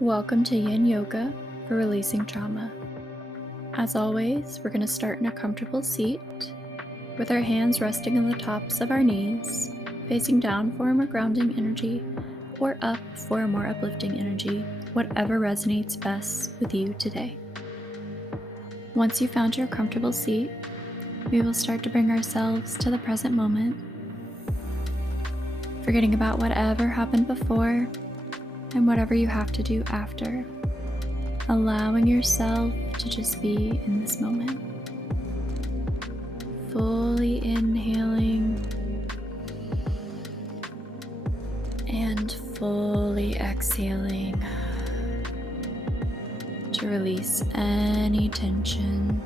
Welcome to Yin Yoga for releasing trauma. As always, we're going to start in a comfortable seat with our hands resting on the tops of our knees, facing down for a more grounding energy or up for a more uplifting energy, whatever resonates best with you today. Once you've found your comfortable seat, we will start to bring ourselves to the present moment, forgetting about whatever happened before and whatever you have to do after, allowing yourself to just be in this moment. Fully inhaling and fully exhaling to release any tension,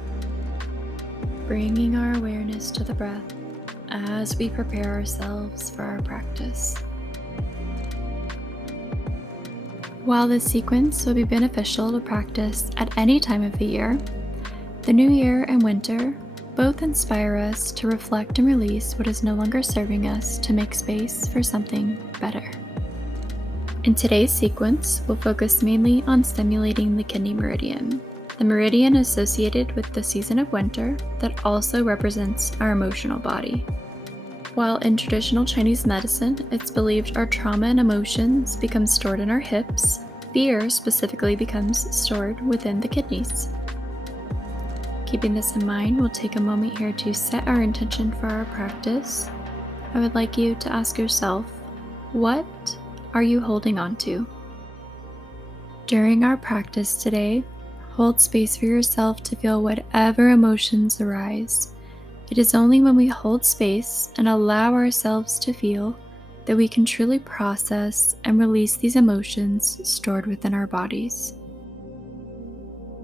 bringing our awareness to the breath as we prepare ourselves for our practice. While this sequence will be beneficial to practice at any time of the year, the new year and winter both inspire us to reflect and release what is no longer serving us to make space for something better. In today's sequence, we'll focus mainly on stimulating the Kidney Meridian, the meridian associated with the season of winter that also represents our emotional body. While in traditional Chinese medicine, it's believed our trauma and emotions become stored in our hips, fear specifically becomes stored within the kidneys. Keeping this in mind, we'll take a moment here to set our intention for our practice. I would like you to ask yourself, what are you holding on to? During our practice today, hold space for yourself to feel whatever emotions arise. It is only when we hold space and allow ourselves to feel that we can truly process and release these emotions stored within our bodies.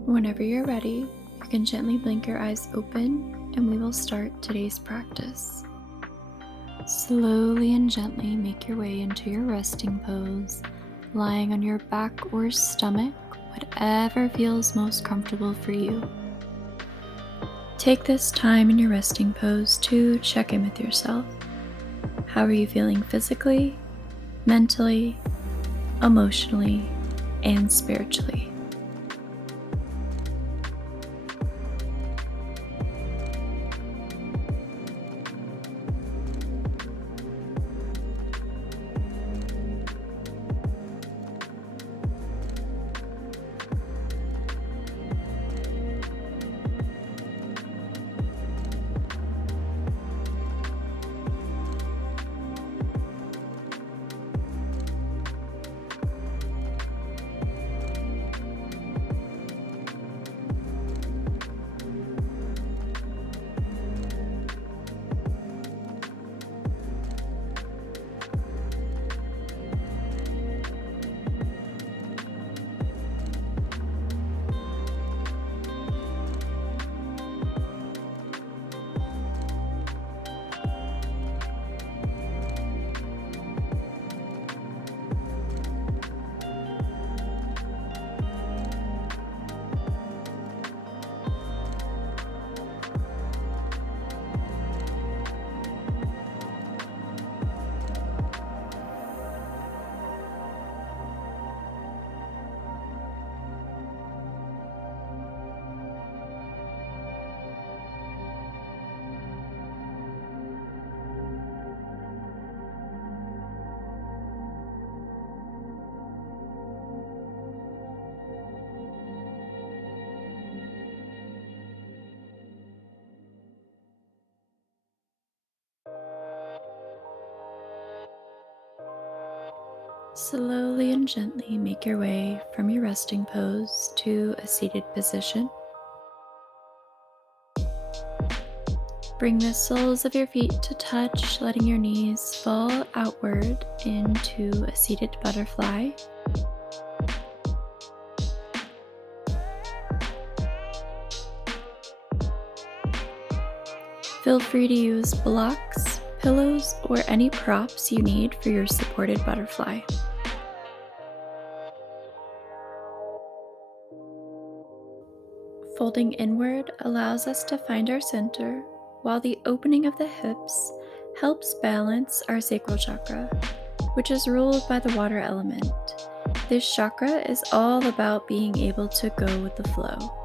Whenever you're ready, you can gently blink your eyes open and we will start today's practice. Slowly and gently make your way into your resting pose, lying on your back or stomach, whatever feels most comfortable for you. Take this time in your resting pose to check in with yourself. How are you feeling physically, mentally, emotionally, and spiritually? Slowly and gently make your way from your resting pose to a seated position. Bring the soles of your feet to touch, letting your knees fall outward into a seated butterfly. Feel free to use blocks, pillows, or any props you need for your supported butterfly. Folding inward allows us to find our center, while the opening of the hips helps balance our sacral chakra, which is ruled by the water element, This chakra is all about being able to go with the flow.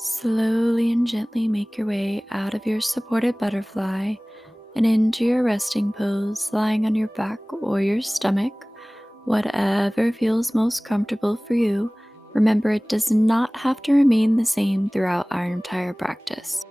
Slowly and gently make your way out of your supported butterfly and into your resting pose, lying on your back or your stomach, whatever feels most comfortable for you. Remember, it does not have to remain the same throughout our entire practice.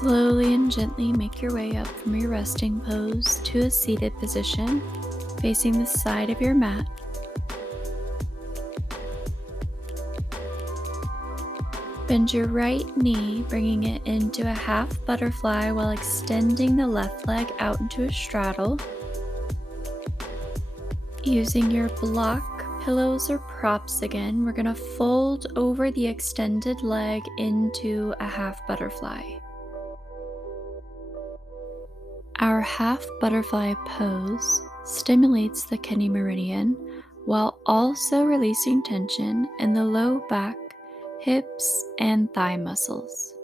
Slowly and gently make your way up from your resting pose to a seated position, facing the side of your mat. Bend your right knee, bringing it into a half butterfly while extending the left leg out into a straddle. Using your block, pillows, or props again, we're going to fold over the extended leg into a half butterfly. Our half butterfly pose stimulates the kidney meridian while also releasing tension in the low back, hips, and thigh muscles.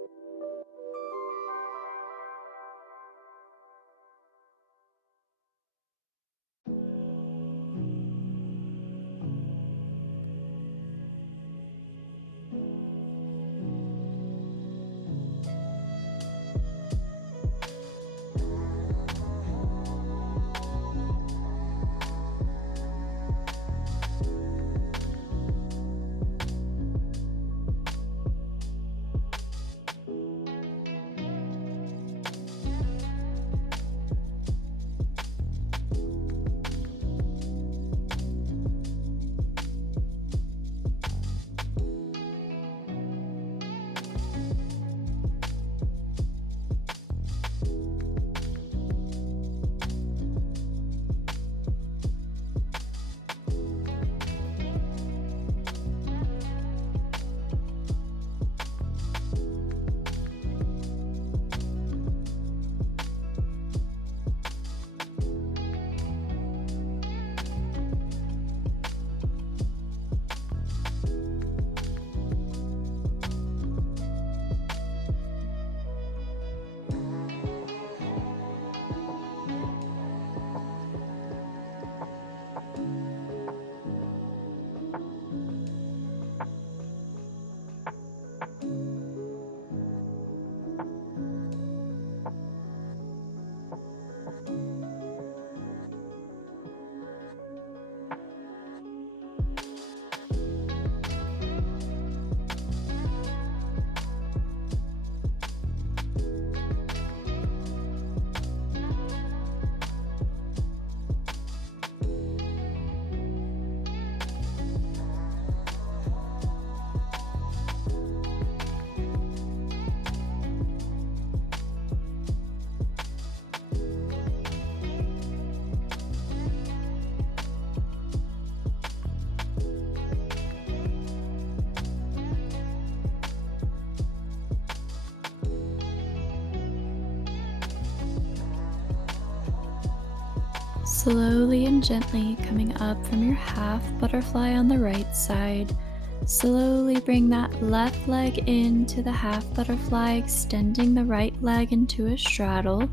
Slowly and gently coming up from your half butterfly on the right side, slowly bring that left leg into the half butterfly, extending the right leg into a straddle.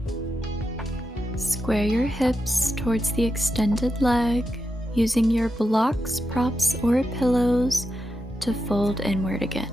Square your hips towards the extended leg, using your blocks, props, or pillows to fold inward again.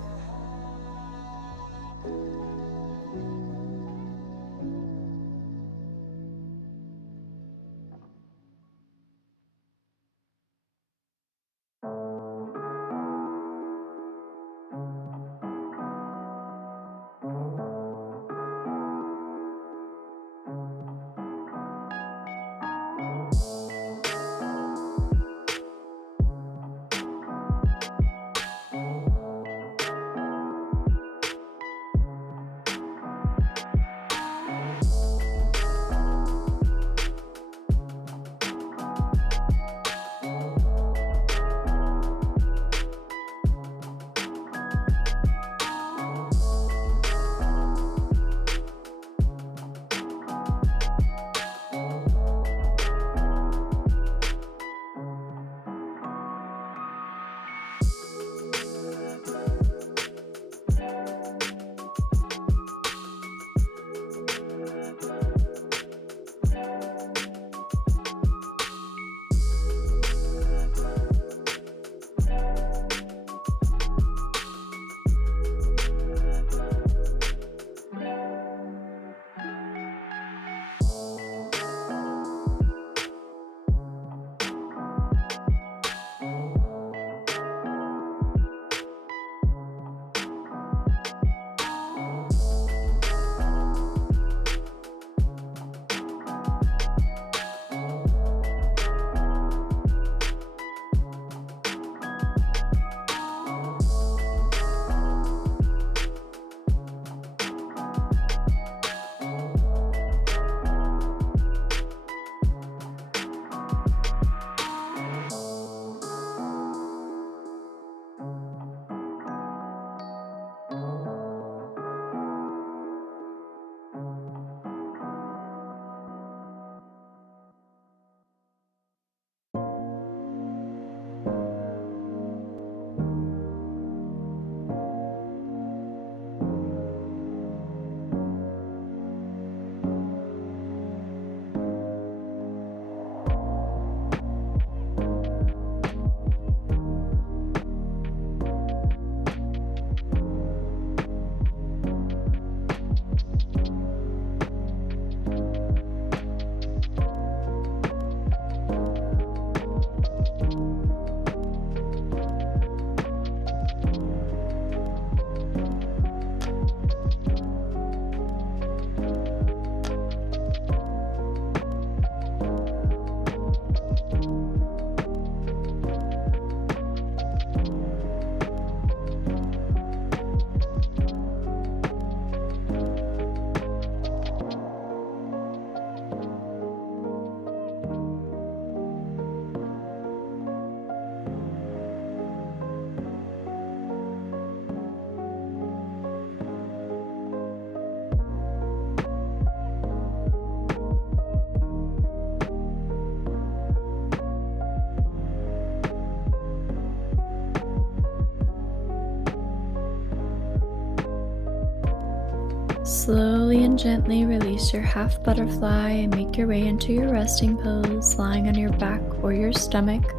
Slowly and gently release your half butterfly and make your way into your resting pose, lying on your back or your stomach,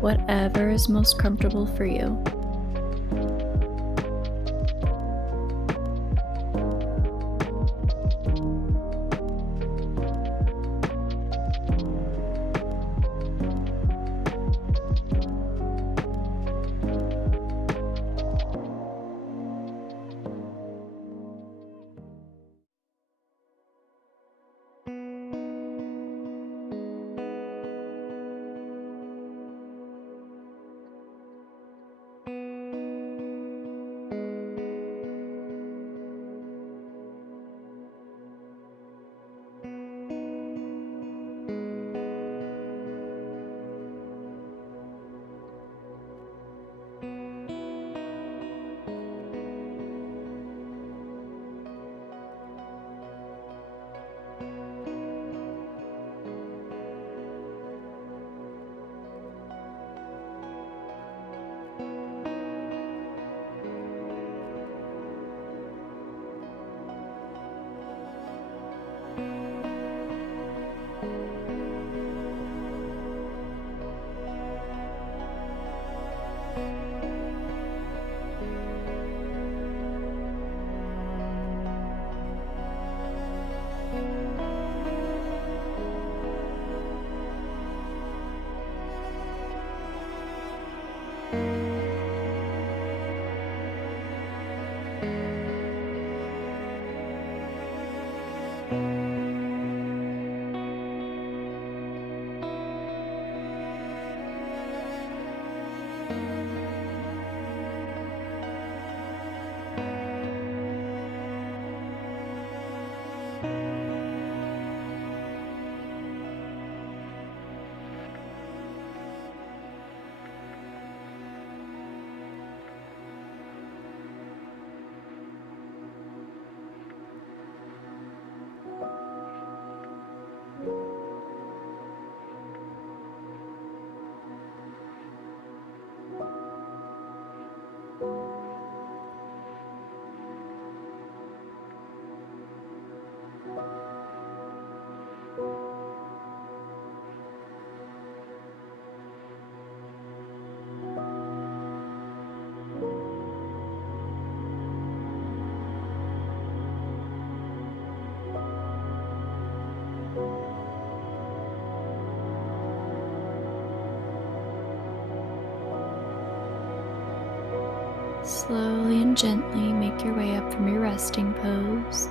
whatever is most comfortable for you. Slowly and gently make your way up from your resting pose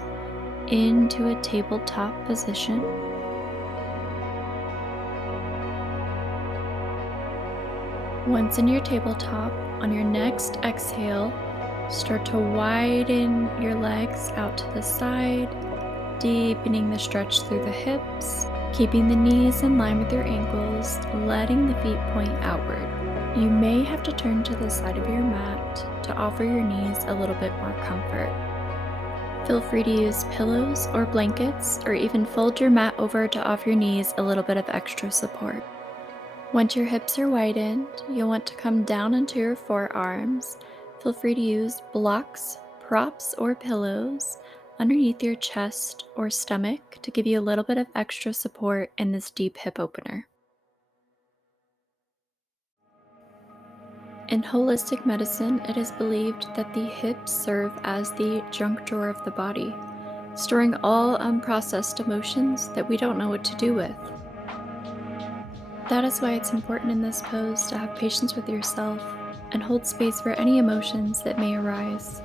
into a tabletop position. Once in your tabletop, on your next exhale, start to widen your legs out to the side, deepening the stretch through the hips, keeping the knees in line with your ankles, letting the feet point outward. You may have to turn to the side of your mat to offer your knees a little bit more comfort. Feel free to use pillows or blankets, or even fold your mat over to offer your knees a little bit of extra support. Once your hips are widened, you'll want to come down into your forearms. Feel free to use blocks, props, or pillows underneath your chest or stomach to give you a little bit of extra support in this deep hip opener. In holistic medicine, it is believed that the hips serve as the junk drawer of the body, storing all unprocessed emotions that we don't know what to do with. That is why it's important in this pose to have patience with yourself and hold space for any emotions that may arise.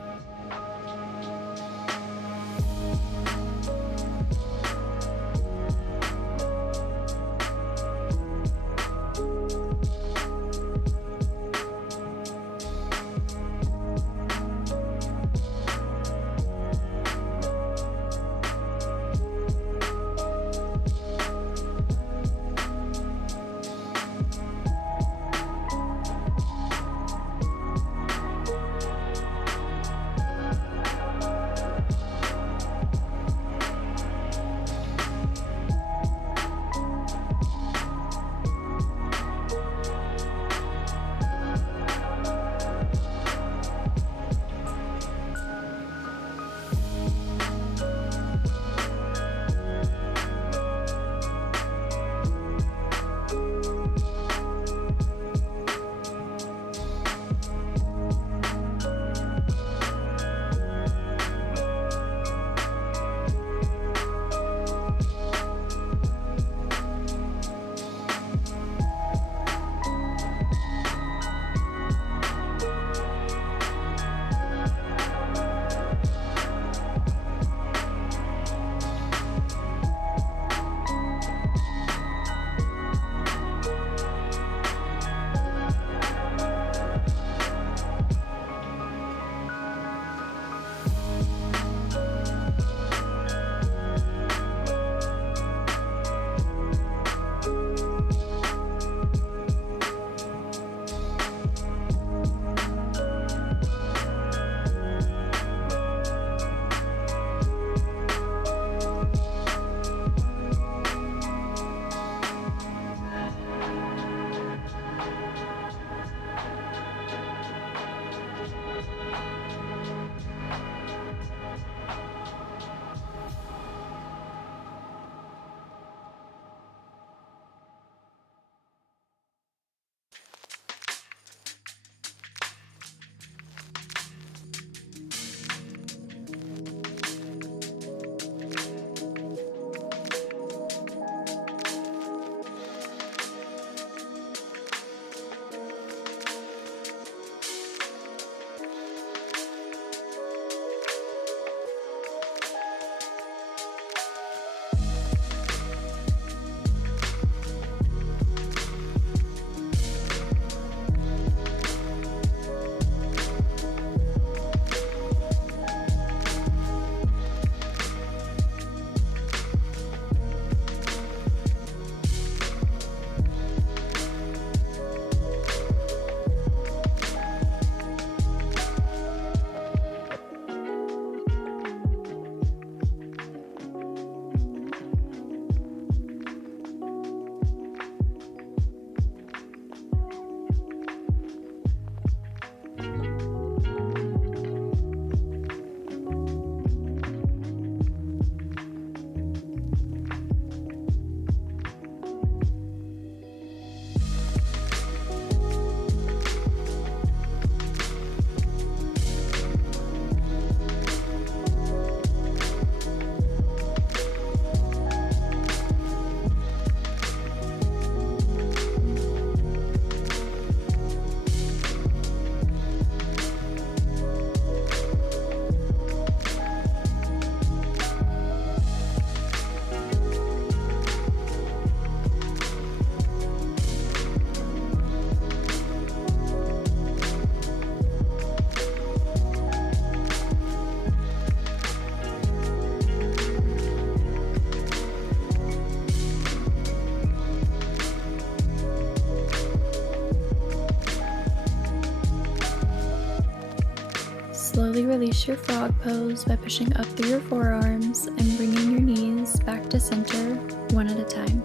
Slowly release your frog pose by pushing up through your forearms and bringing your knees back to center one at a time.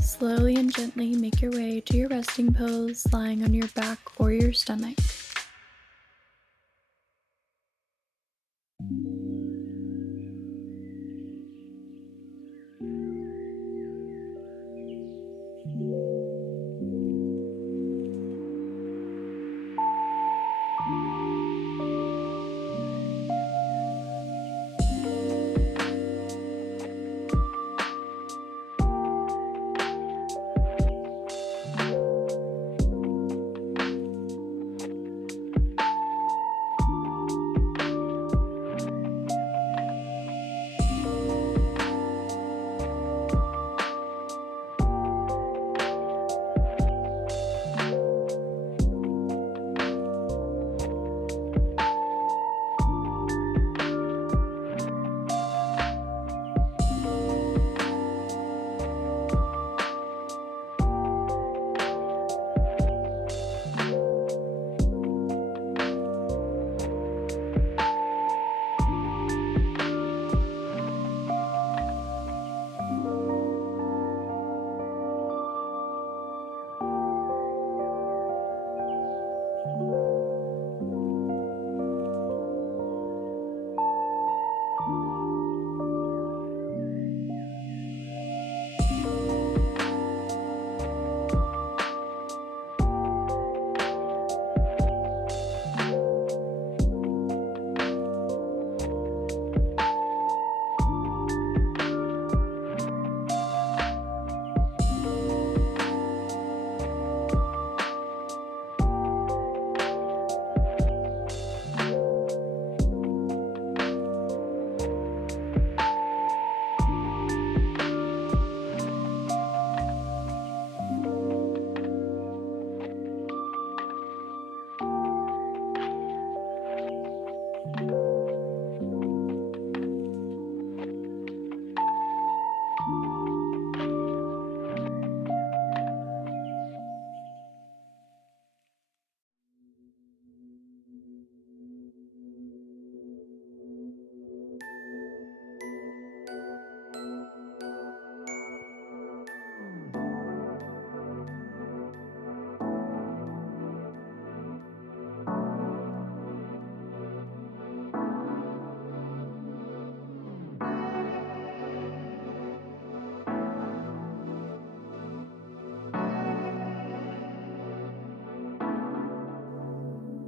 Slowly and gently make your way to your resting pose, lying on your back or your stomach.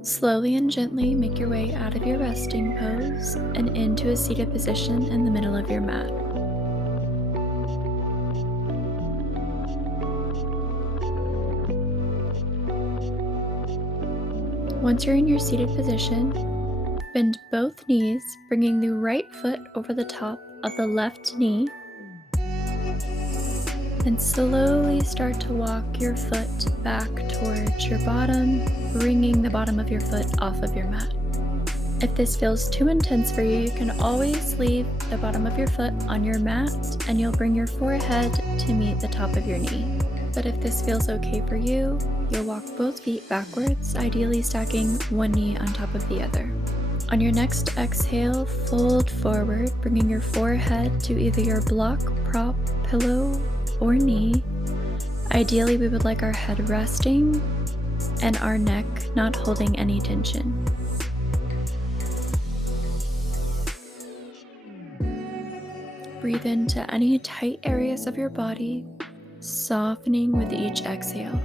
Slowly and gently make your way out of your resting pose and into a seated position in the middle of your mat. Once you're in your seated position, bend both knees, bringing the right foot over the top of the left knee, and slowly start to walk your foot back towards your bottom, bringing the bottom of your foot off of your mat. If this feels too intense for you, you can always leave the bottom of your foot on your mat and you'll bring your forehead to meet the top of your knee. But if this feels okay for you, you'll walk both feet backwards, ideally stacking one knee on top of the other. On your next exhale, fold forward, bringing your forehead to either your block, prop, pillow, or knee. Ideally, we would like our head resting and our neck not holding any tension. Breathe into any tight areas of your body, softening with each exhale.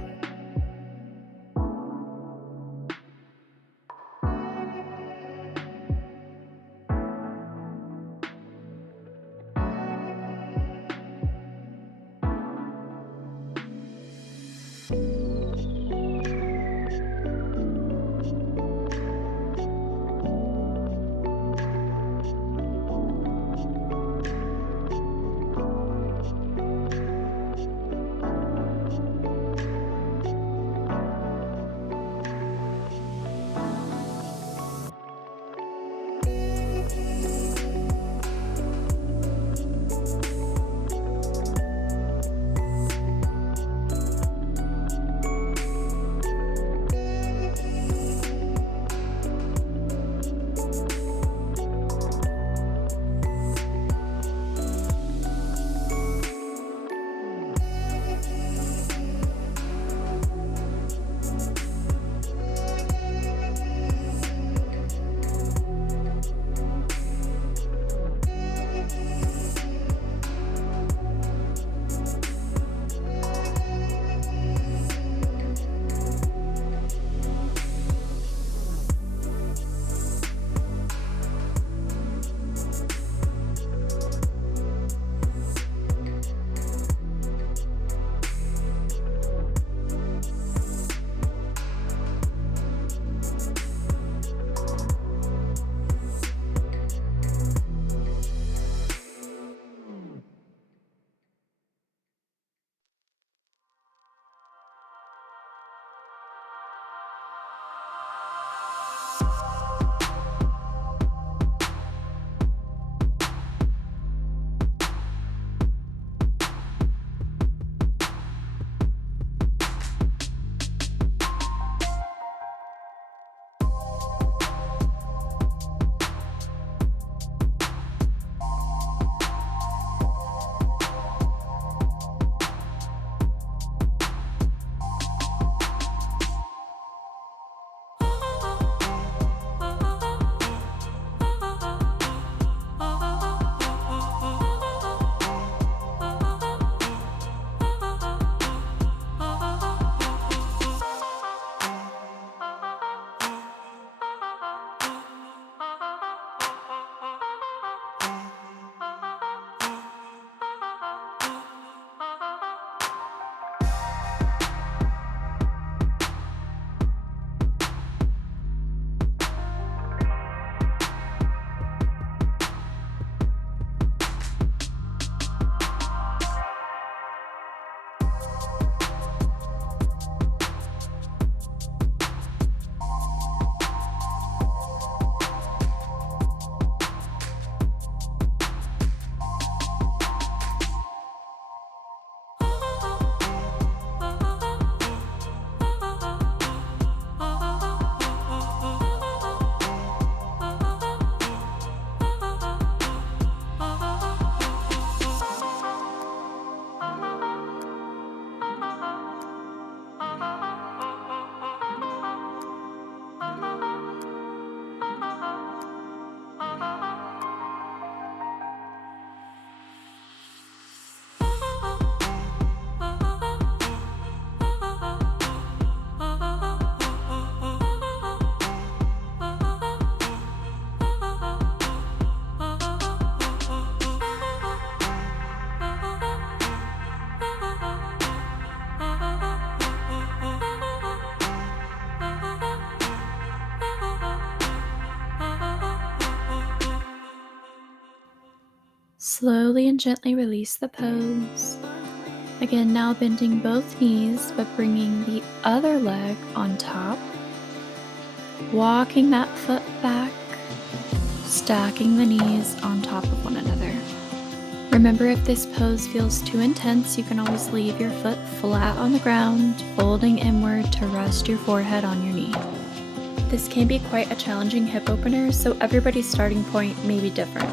Slowly and gently release the pose. Again, now bending both knees, but bringing the other leg on top. Walking that foot back, stacking the knees on top of one another. Remember, if this pose feels too intense, you can always leave your foot flat on the ground, folding inward to rest your forehead on your knee. This can be quite a challenging hip opener, so everybody's starting point may be different.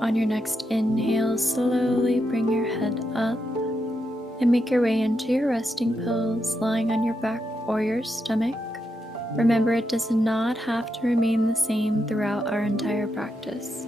On your next inhale, slowly bring your head up and make your way into your resting pose, lying on your back or your stomach. Remember, it does not have to remain the same throughout our entire practice.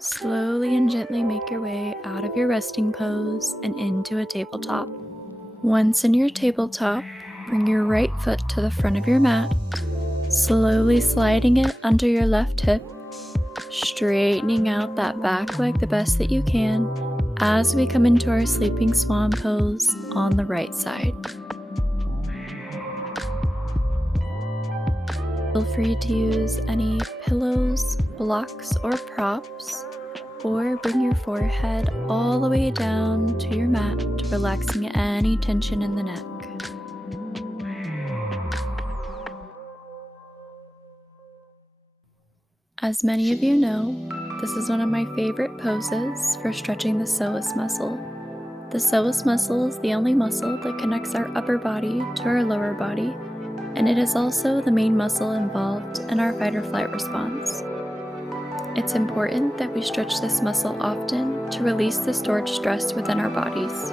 Slowly and gently make your way out of your resting pose and into a tabletop. Once in your tabletop, bring your right foot to the front of your mat, slowly sliding it under your left hip, straightening out that back leg the best that you can as we come into our sleeping swan pose on the right side. Feel free to use any pillows, blocks, or props, or bring your forehead all the way down to your mat, relaxing any tension in the neck. As many of you know, this is one of my favorite poses for stretching the psoas muscle. The psoas muscle is the only muscle that connects our upper body to our lower body, and it is also the main muscle involved in our fight or flight response. It's important that we stretch this muscle often to release the stored stress within our bodies.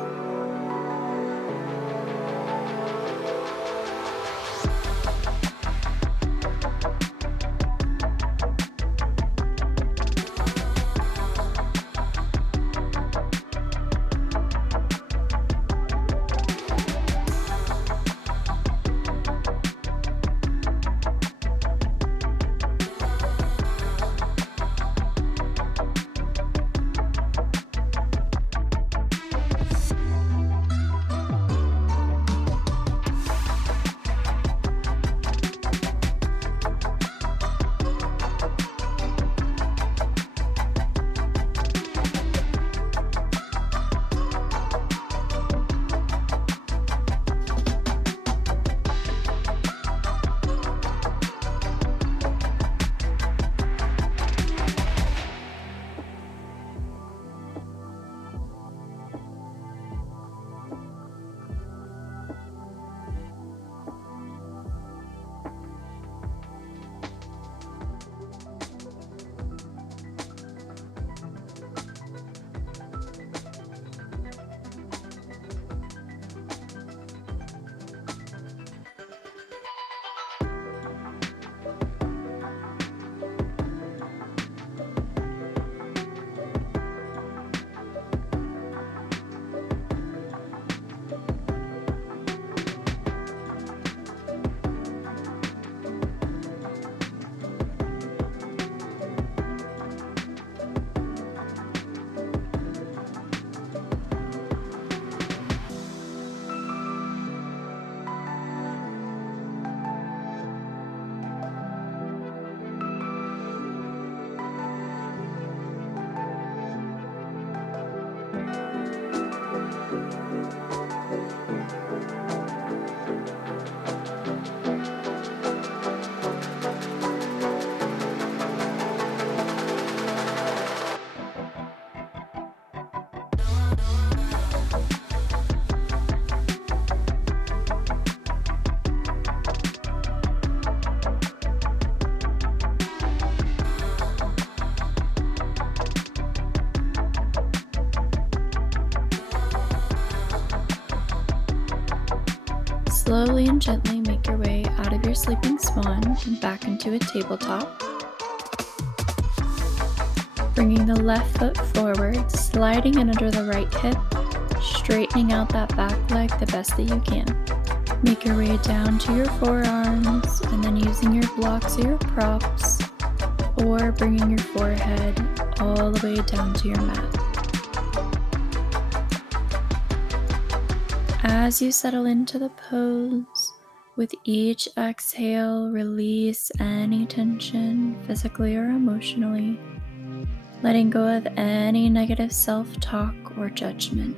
Slowly and gently make your way out of your sleeping swan and back into a tabletop. Bringing the left foot forward, sliding in under the right hip, straightening out that back leg the best that you can. Make your way down to your forearms and then using your blocks or your props, or bringing your forehead all the way down to your mat. As you settle into the pose, with each exhale, release any tension, physically or emotionally, letting go of any negative self-talk or judgment.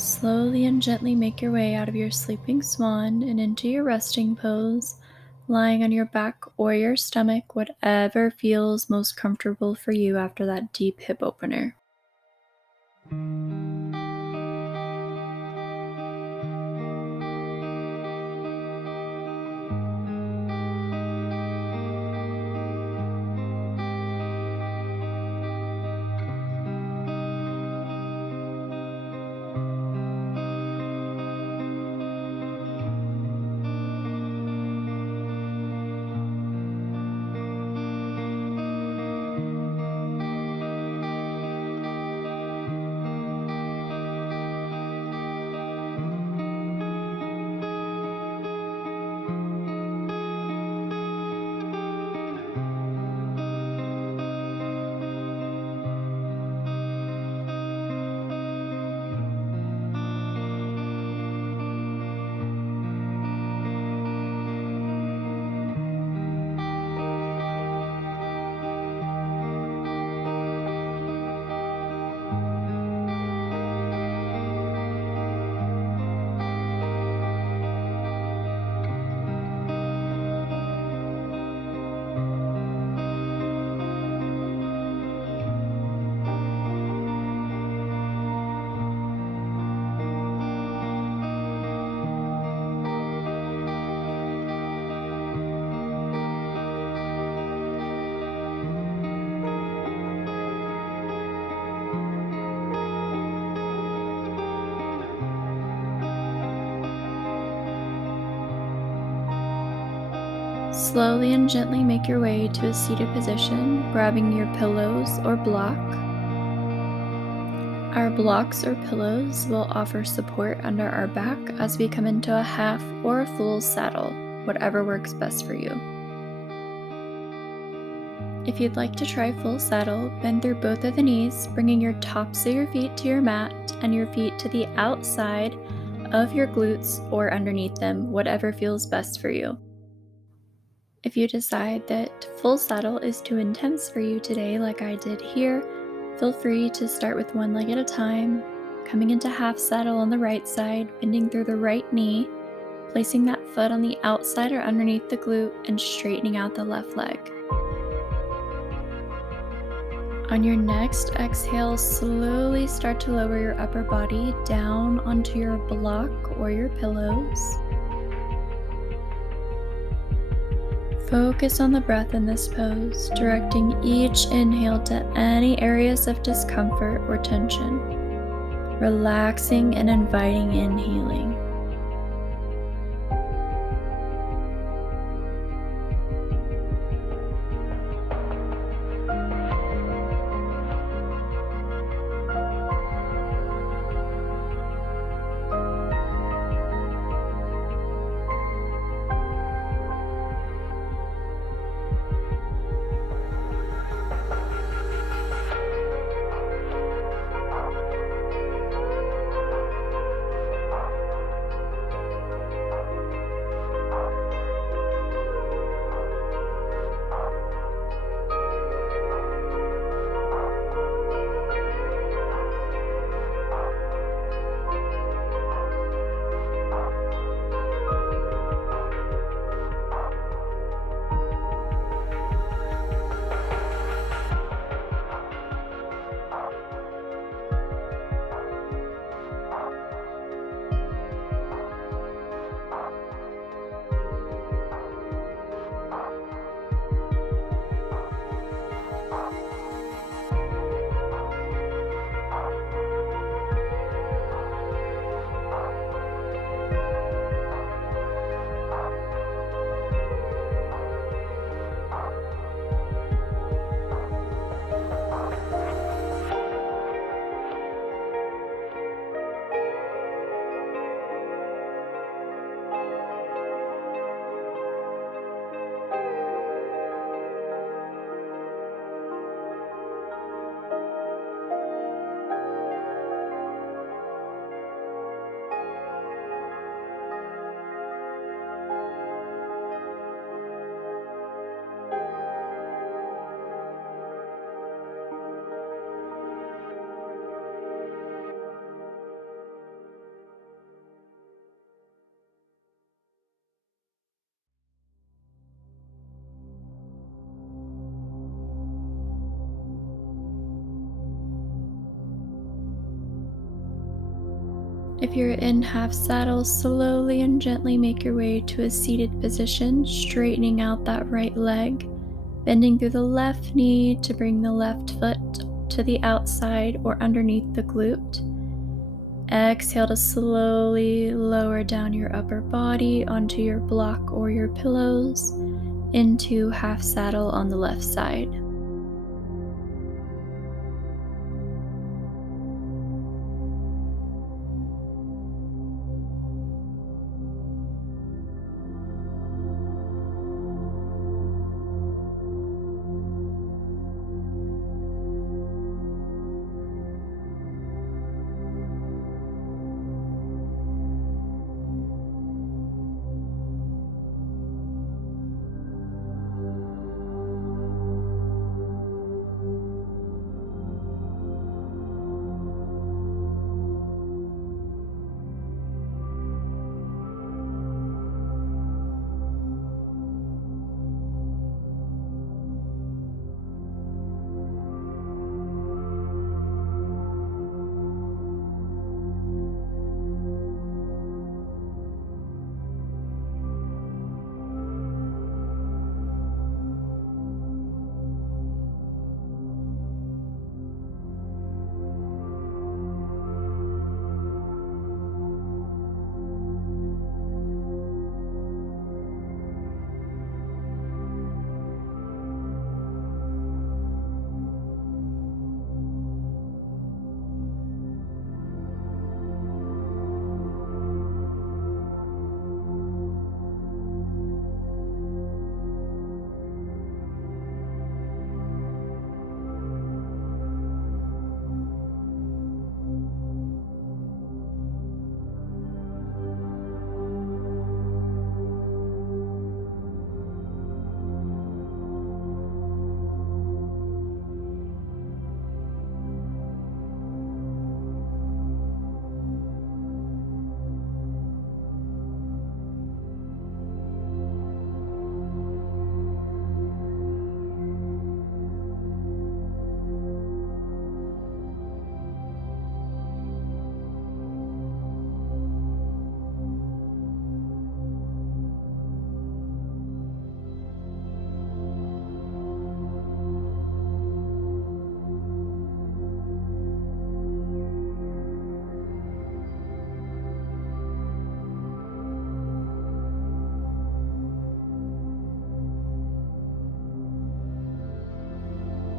Slowly and gently make your way out of your sleeping swan and into your resting pose, lying on your back or your stomach, whatever feels most comfortable for you after that deep hip opener. Slowly and gently make your way to a seated position, grabbing your pillows or block. Our blocks or pillows will offer support under our back as we come into a half or a full saddle, whatever works best for you. If you'd like to try full saddle, bend through both of the knees, bringing your tops of your feet to your mat and your feet to the outside of your glutes or underneath them, whatever feels best for you. If you decide that full saddle is too intense for you today, like I did here, feel free to start with one leg at a time, coming into half saddle on the right side, bending through the right knee, placing that foot on the outside or underneath the glute, and straightening out the left leg. On your next exhale, slowly start to lower your upper body down onto your block or your pillows. Focus on the breath in this pose, directing each inhale to any areas of discomfort or tension, relaxing and inviting in healing. If you're in half saddle, slowly and gently make your way to a seated position, straightening out that right leg, bending through the left knee to bring the left foot to the outside or underneath the glute. Exhale to slowly lower down your upper body onto your block or your pillows into half saddle on the left side.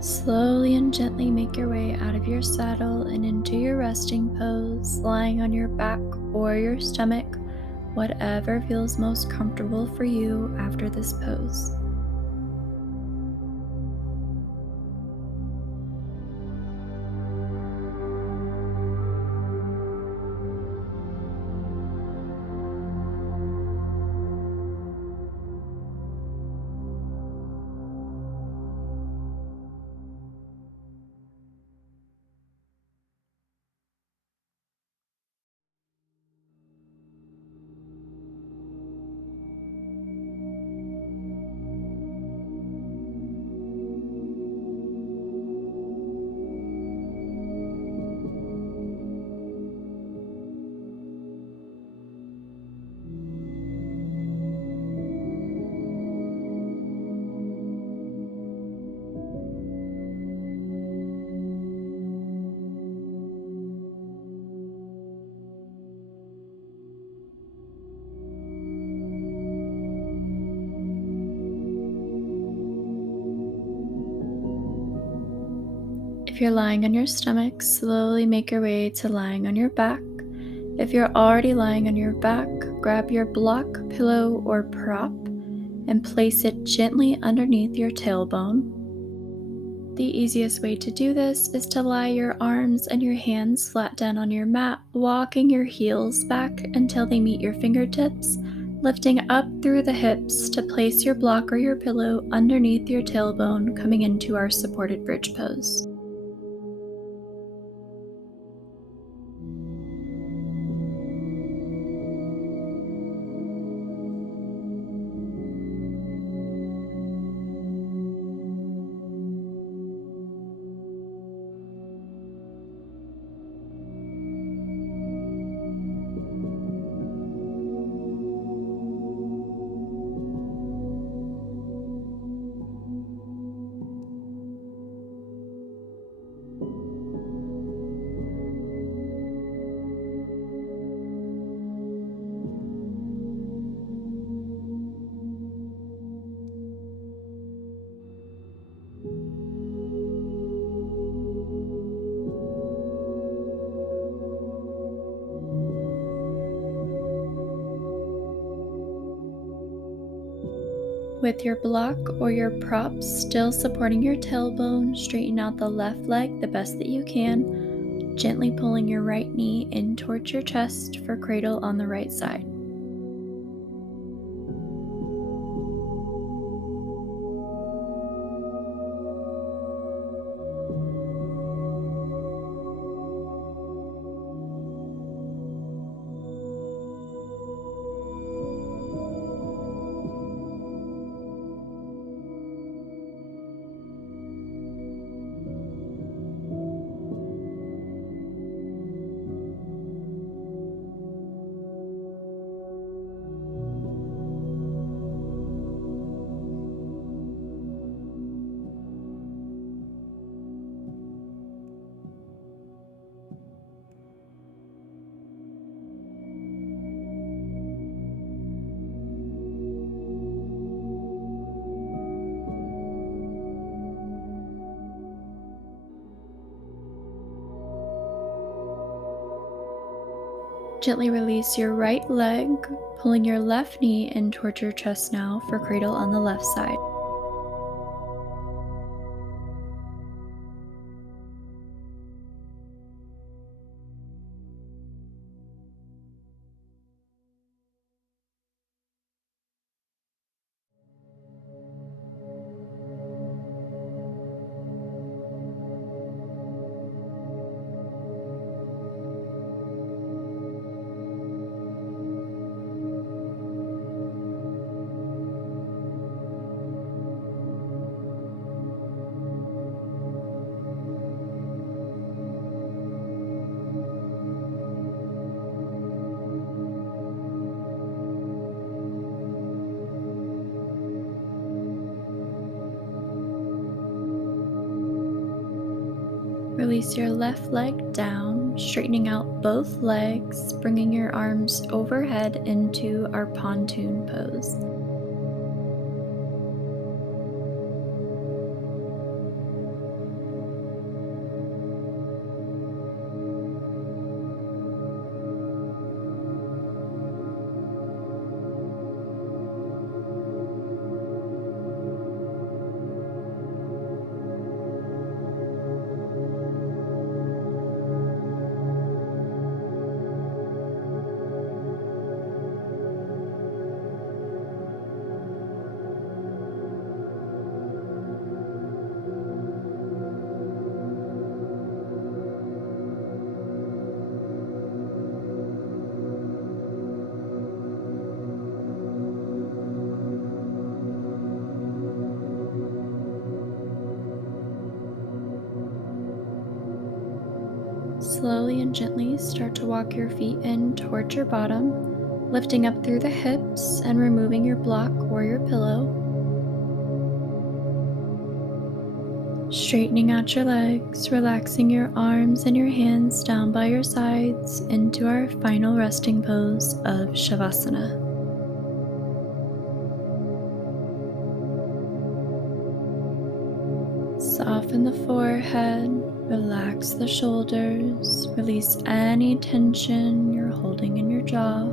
Slowly and gently make your way out of your saddle and into your resting pose, lying on your back or your stomach, whatever feels most comfortable for you after this pose. If you're lying on your stomach, slowly make your way to lying on your back. If you're already lying on your back, grab your block, pillow, or prop and place it gently underneath your tailbone. The easiest way to do this is to lie your arms and your hands flat down on your mat, walking your heels back until they meet your fingertips, lifting up through the hips to place your block or your pillow underneath your tailbone, coming into our supported bridge pose. With your block or your props still supporting your tailbone, straighten out the left leg the best that you can, gently pulling your right knee in towards your chest for cradle on the right side. Gently release your right leg, pulling your left knee in towards your chest now for cradle on the left side. Release your left leg down, straightening out both legs, bringing your arms overhead into our pontoon pose. Slowly and gently start to walk your feet in towards your bottom, lifting up through the hips and removing your block or your pillow. Straightening out your legs, relaxing your arms and your hands down by your sides into our final resting pose of Shavasana. Soften the forehead, relax the shoulders, release any tension you're holding in your jaw.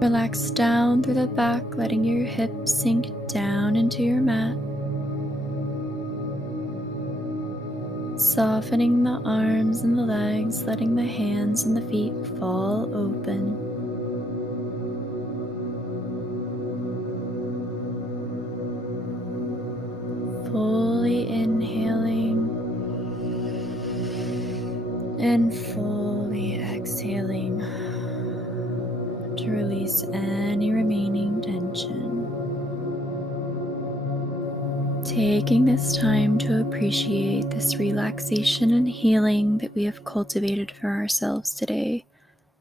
Relax down through the back, letting your hips sink down into your mat. Softening the arms and the legs, letting the hands and the feet fall open. Fully inhaling and fully exhaling to release any remaining tension. Taking this time to appreciate this relaxation and healing that we have cultivated for ourselves today,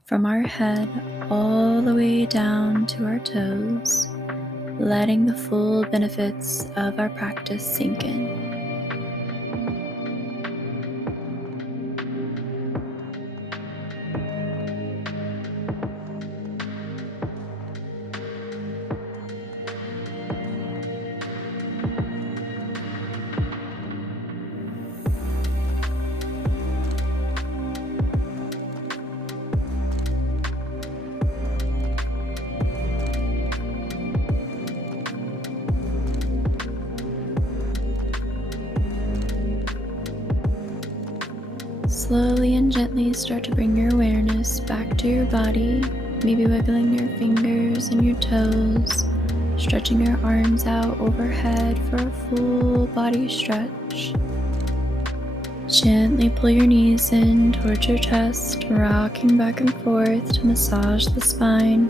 from our head all the way down to our toes, letting the full benefits of our practice sink in. Slowly and gently start to bring your awareness back to your body, maybe wiggling your fingers and your toes, stretching your arms out overhead for a full body stretch. Gently pull your knees in towards your chest, rocking back and forth to massage the spine.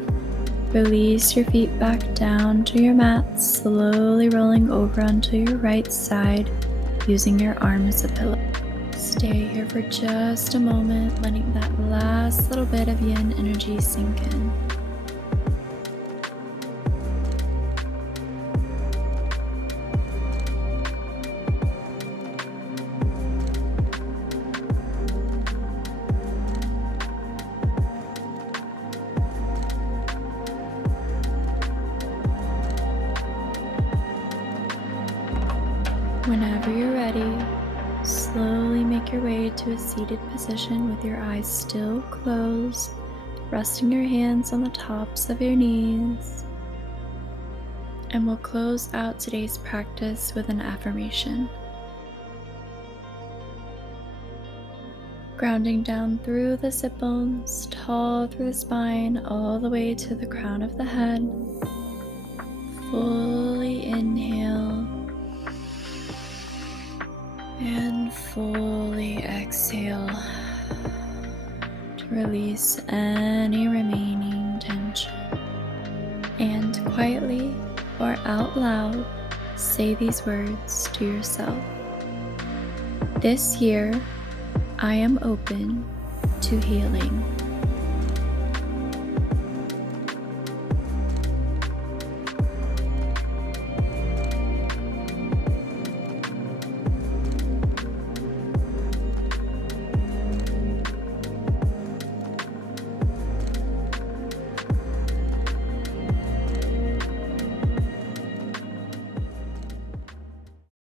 Release your feet back down to your mat, slowly rolling over onto your right side, using your arm as a pillow. Stay here for just a moment, letting that last little bit of yin energy sink in. Whenever you're ready, slowly make your way to a seated position with your eyes still closed, resting your hands on the tops of your knees. And we'll close out today's practice with an affirmation. Grounding down through the sit bones, tall through the spine, all the way to the crown of the head. Fully inhale and fully exhale to release any remaining tension. And quietly or out loud, say these words to yourself. This year, I am open to healing.